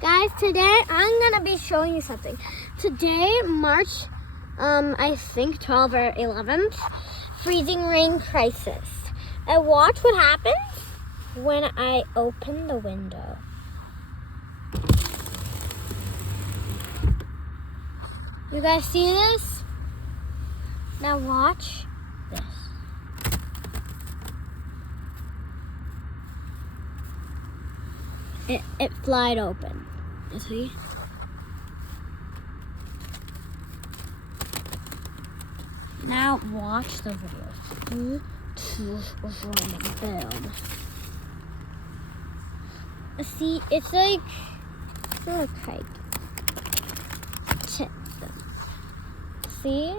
Guys, today I'm gonna be showing you something. Today, March, I think 12th or 11th, freezing rain crisis. And watch what happens when I open the window. You guys see this? Now watch this. It flied open. You see? Now watch the video. 3, 2, 1, boom. See, it's like a kite. See?